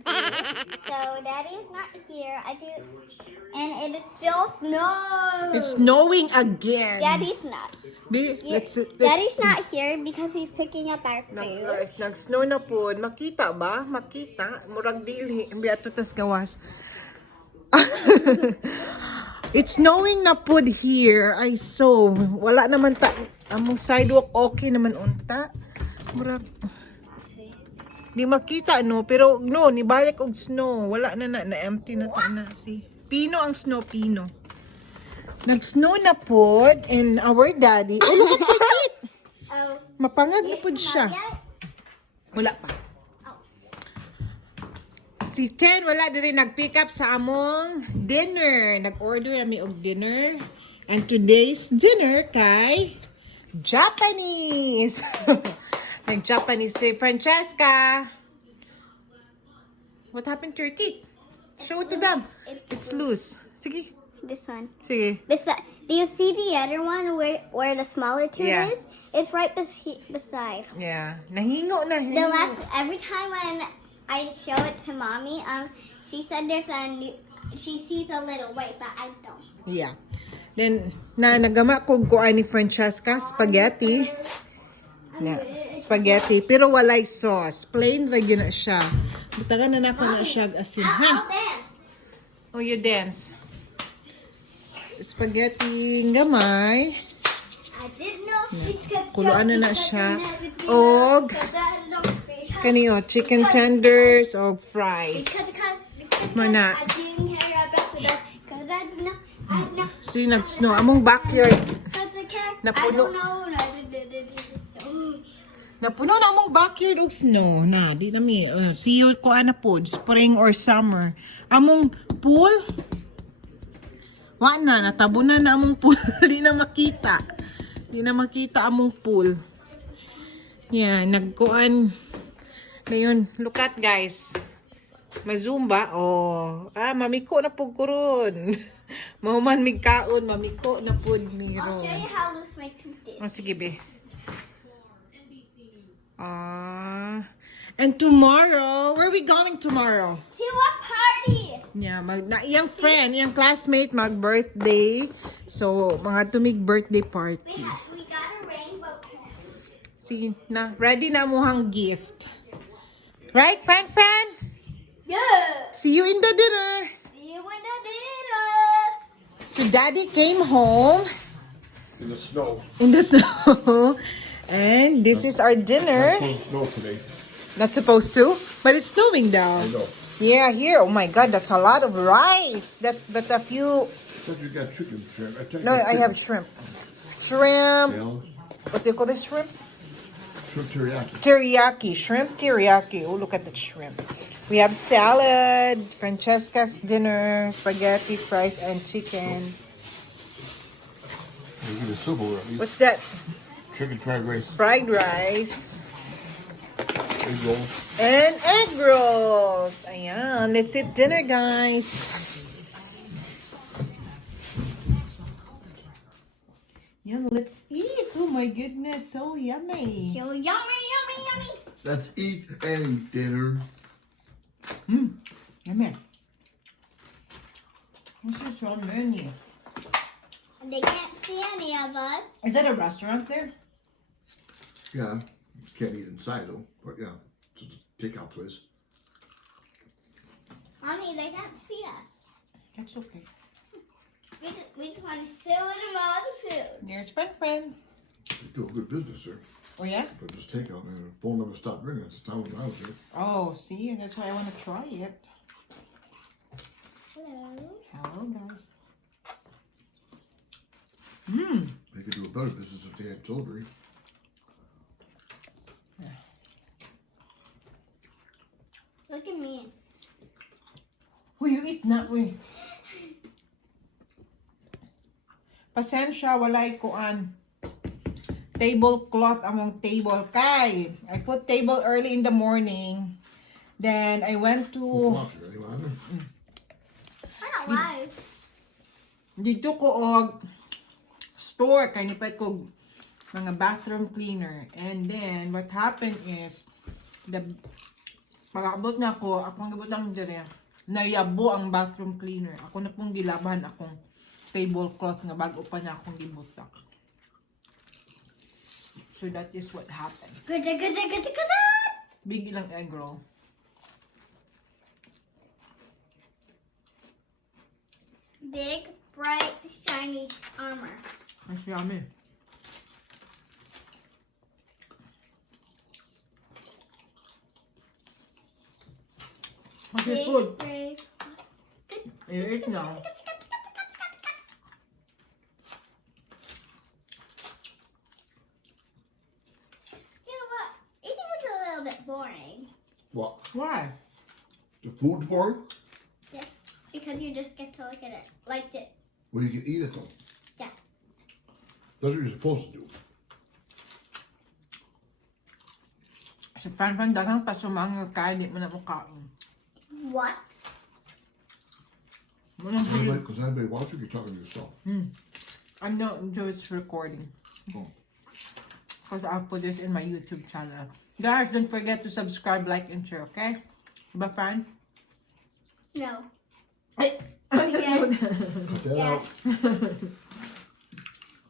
So Daddy's not here. And it is still snow. It's snowing again. Daddy's not. Daddy's not here because he's picking up our food. Guys, nag-snow na po. Makita ba? Makita. Murag dili. Biato tas gawas. It's snowing na po here. I saw. Wala naman ta. Among sidewalk okay naman unta. Murag. Di makita no. Pero no, nibalik og snow. Wala na empty na ta na. Si Pino ang snow, Pino. Nag-snow na po. And our daddy. Oh, look at it. Oh. Mapangag na po siya. Wala pa. Si Ken wala din nag-pick up sa among dinner. Nag-order kami og dinner. And today's dinner kay Japanese. Nag-Japanese si Francesca. What happened to your teeth? Show it to them. It's loose. Sige. This one. Sige. Do you see the other one where the smaller tooth Yeah. is? It's right beside. Yeah. Nahingo na. Every time when I show it to mommy, she said she sees a little white, but I don't. Yeah. Then, nagama ko kuan ni Francesca, spaghetti. Spaghetti. Pero walay sauce. Plain regular siya. Butagan na nako na siya asin. Ha? I'll dance. Oh, you dance. Spaghetti gamay. I didn't know she could Kuluan na siya. Og kaniyo, chicken tenders o fries. Because Mana. I didn't hear about that. Because I know. Si nag-snow. Among backyard. Napuno. I don't know. Napuno na among backyard og snow. Na, di nami. See you ko ana po. Spring or summer. Among pool. Wa na. Natabunan na among pool. Di na makita. Di na makita among pool. Yeah, nagkuan. Ngayon, look at guys. Mazumba. Oh. Mamiko na po ko ron. Mahuman migkaon. Mamiko na po ni I'll ron. show you how loose my tooth is. Oh, sige be. And tomorrow, where are we going tomorrow? To a party. Yeah, iyang friend, iyang classmate mag-birthday. So, mga tumig birthday party. We got a rainbow pen. See, ready na mo hang gift. Right, Fran? Yeah. See you in the dinner. See you in the dinner. So, Daddy came home. In the snow. In the snow. And this is our dinner. It's snow today. Not supposed to, but it's snowing down. I know. Yeah, here. Oh my God, that's a lot of rice. But a few. But you got chicken shrimp. No, I have shrimp. Shrimp. Yeah. What do you call this shrimp? Shrimp teriyaki. Teriyaki. Shrimp teriyaki. Oh, look at the shrimp. We have salad, Francesca's dinner, spaghetti, fries, and chicken. You get a soup over at least. What's that? Chicken fried rice. Fried rice. Egg rolls. And egg rolls. Ayan. Let's eat dinner, guys. Yeah, let's eat. Oh my goodness. So yummy. So yummy, yummy, yummy. Let's eat and dinner. Yummy. This is our menu. They can't see any of us. Is that a restaurant there? Yeah. Can't eat inside though. But yeah. It's just a takeout place. Mommy, they can't see us. That's okay. We just want to fill them all the food. There's friend. They do a good business, sir. Oh, yeah? But just takeout. And the phone never stopped ringing. It's time when I was here. Oh, see? That's why I want to try it. Hello. Hello, guys. They could do a better business if they had delivery. Look at me. Will you eat na? Uy. Pasensya, walay kuan. Tablecloth among table. Kay, I put table early in the morning. Then I went to... I don't lie. Dito ko og store. Kaya nipad ko mga bathroom cleaner. And then, what happened is, Pag-abot na ako, akong gibot ang dere. Nayabo ang bathroom cleaner. Ako na pong gilaban akong tablecloth nga bago pa na akong gibutak. So that is what happened. Good. Big ilang egg roll. Big, bright, shiny armor. Mas yummy. Mas Big, food. brave. You eat now. You know what? Eating is a little bit boring. What? Why? The food's boring? Yes, because you just get to look at it like this. Well, you can eat it though. Yeah. That's what you're supposed to do. Sa fan daghang pasumang nga kain, di mo na mo kain. What? Mo nang feel. Because anybody watching, you're talking to yourself. I know, just recording. Oh. Because I'll put this in my YouTube channel. Guys, don't forget to subscribe, like, and share, okay? Diba, fan? No. Ay! Cut that Yeah. out.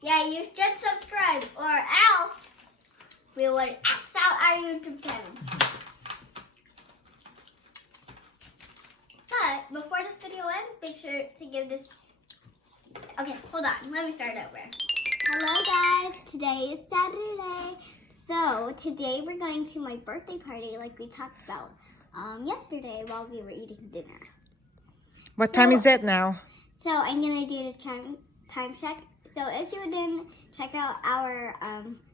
Yeah, you should subscribe or else we will X out our YouTube channel. But before this video ends, make sure to give this. Okay, hold on. Let me start over. Hello guys, today is Saturday. So today we're going to my birthday party like we talked about yesterday while we were eating dinner. What time is it now? So I'm gonna do the time check. So if you didn't check out our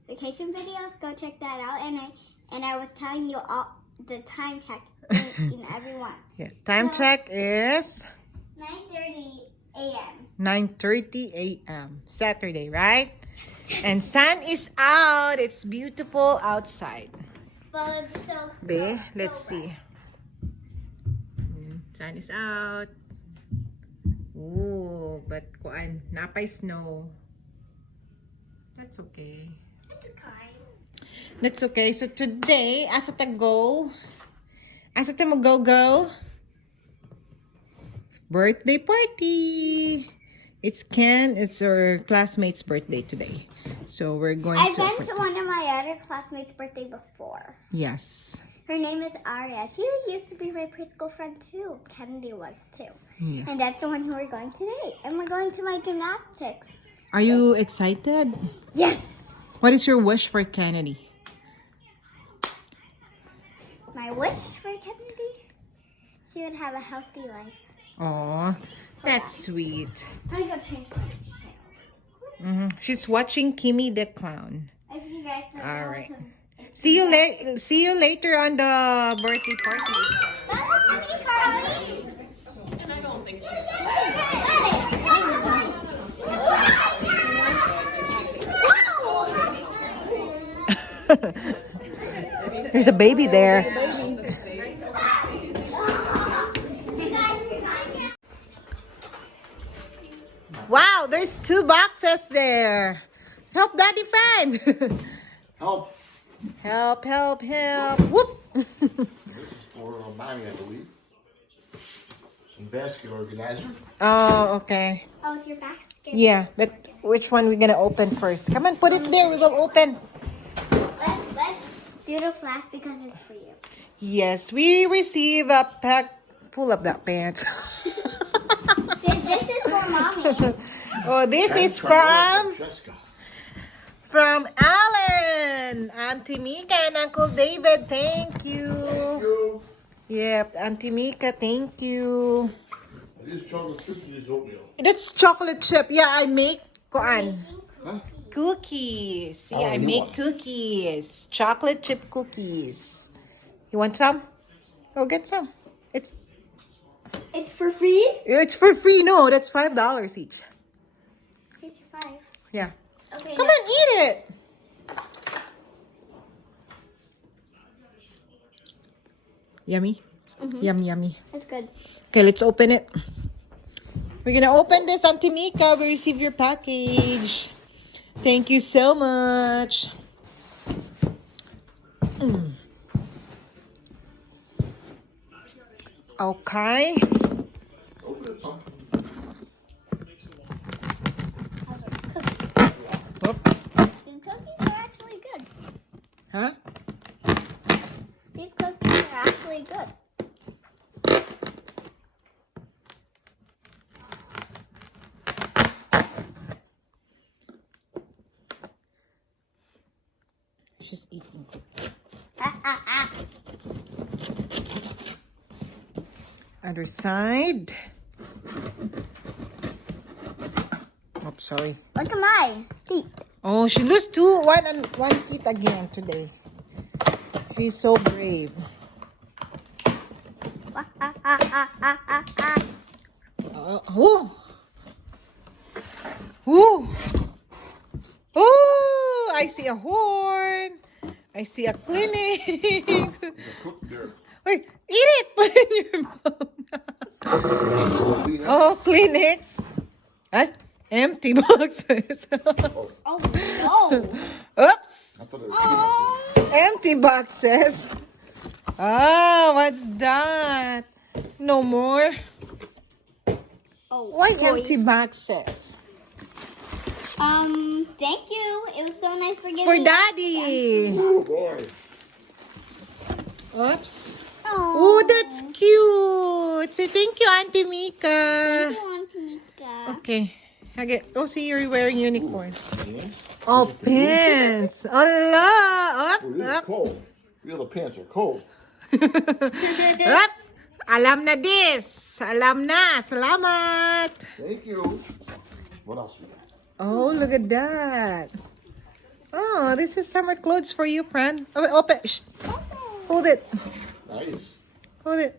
vacation videos, go check that out. And I was telling you all the time check in everyone. Yeah, time So- check is 9:30 a.m. 9:30 a.m. Saturday, right? And sun is out. It's beautiful outside. But it's so Be, so let's bright. see. Sun is out. Ooh, but kuan, napay snow. That's okay. It's kind. That's okay. So today, asa ta go? Asa ta mo go? Birthday party. It's our classmate's birthday today. So we're going I've to a been to party. one of my other classmates' birthday before. Yes. Her name is Aria. She used to be my preschool friend too. Kennedy was too. Yeah. And that's the one who we're going today. And we're going to my gymnastics. Are you excited? Yes! What is your wish for Kennedy? My wish for Kennedy? She would have a healthy life. Oh, that's sweet. Let me go change my channel. She's watching Kimmy the Clown. If you guys don't All know, right. it's See you later on the birthday party. That's me, Carly. And I don't think There's a baby there. Wow, there's 2 boxes there. Help Daddy Friend. Help. Help. Whoop. This is for mommy, I believe. Some basket organizer. Oh, okay. Oh, it's your basket. Yeah, but which one we gonna open first? Come on, put it there. We will open. Let's do this last because it's for you. Yes, we receive a pack. Pull up that pants. This is for mommy. Oh, this And is try Jessica. from Alan, Auntie Mika and Uncle David. Thank you. You. Yep, Auntie Mika, thank you. These chocolate chips and these oatmeal. That's chocolate chip. Yeah, I make kuan. Huh? Cookies. Oh, Yeah, I you make want- cookies. Chocolate chip cookies. You want some? Go get some. It's for free? It's for free. No, that's $5 each. It's 5. Yeah. Okay, Come no. on, eat it. Yummy. Yummy. It's good. Okay, let's open it. We're gonna open this, Auntie Mika. We received your package. Thank you so much. Okay. Open it, pumpkin. Oop. These cookies are actually good. Huh? These cookies are actually good. She's eating. Other side. Oh, sorry. Look at my teeth. Oh, she lost one teeth again today. She's so brave. Oh. Oh. Oh, I see a horn. I see a clinic. Cook there. Wait, eat it. Put it in your mouth. Oh, Kleenex. Huh? Empty boxes. Oh no! Oops. I thought it was Empty boxes. Oh, what's that? No more. Oh, Why boy. empty boxes? Thank you. It was so nice for giving For me- Daddy. Oh boy. Oops. Oh, Oh, that's cute. Say thank you, Auntie Mika. Thank you, Auntie Mika. Okay. Okay. Oh, see, you're wearing unicorn. Yes. Oh, pants. Allah. Up, Oh, these are up. cold. The other pants are cold. Up. Alam na this. Alam na. Salamat. Thank you. What else we got? Oh, look at that. Oh, this is summer clothes for you, friend. Oh, wait, open. Shh. Hold it. Nice. Hold it.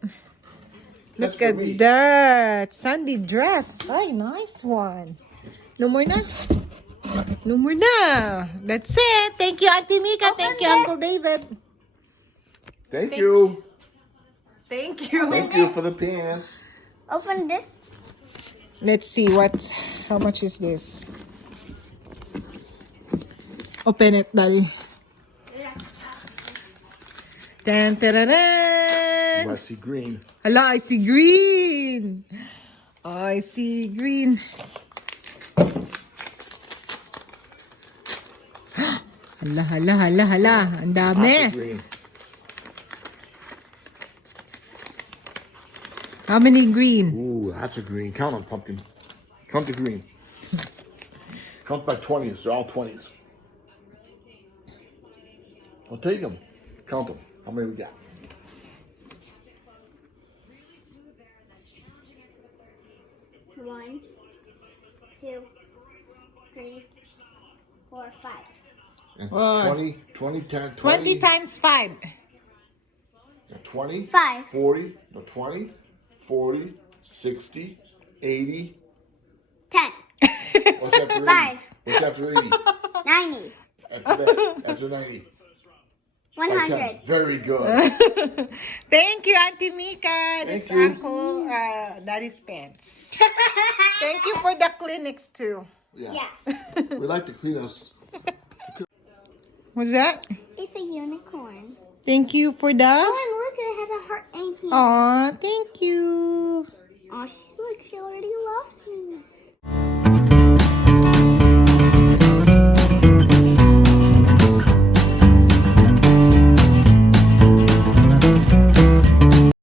That's Look for at me. that. Sunday dress. Ay, nice one. No more na? No more na. That's it. Thank you, Auntie Mika. Thank you, Uncle David. Thank you. Thank you. Thank you for the pants. Open this. Let's see how much is this? Open it, Dali. Tan, tararan. Oh, I see green. Hala, I see green. I see green. Hala, hala, hala, hala. Ang Lots dami. of green. How many green? Ooh, that's a green. Count on pumpkin. Count the green. Count by 20s. They're all 20s. I'll take them. Count them. How many we got? One, two, three, 4, 5. And What? 20, 20, 10, 20 times 5. 20, 5. 40, no, 20, 40, 60, 80. 10. What's after 80? 5. What's after 80? 90. After that, after 90. By 10. 100. Very good. Thank you, Auntie Mika. Thank That's you. Uncle Daddy's pants. Thank you for the clinics too. Yeah. Yeah. We like to clean us. What's that? It's a unicorn. Thank you for the. Oh, and look, it has a heart in here. Aw, thank you. Oh, look, she already loves me.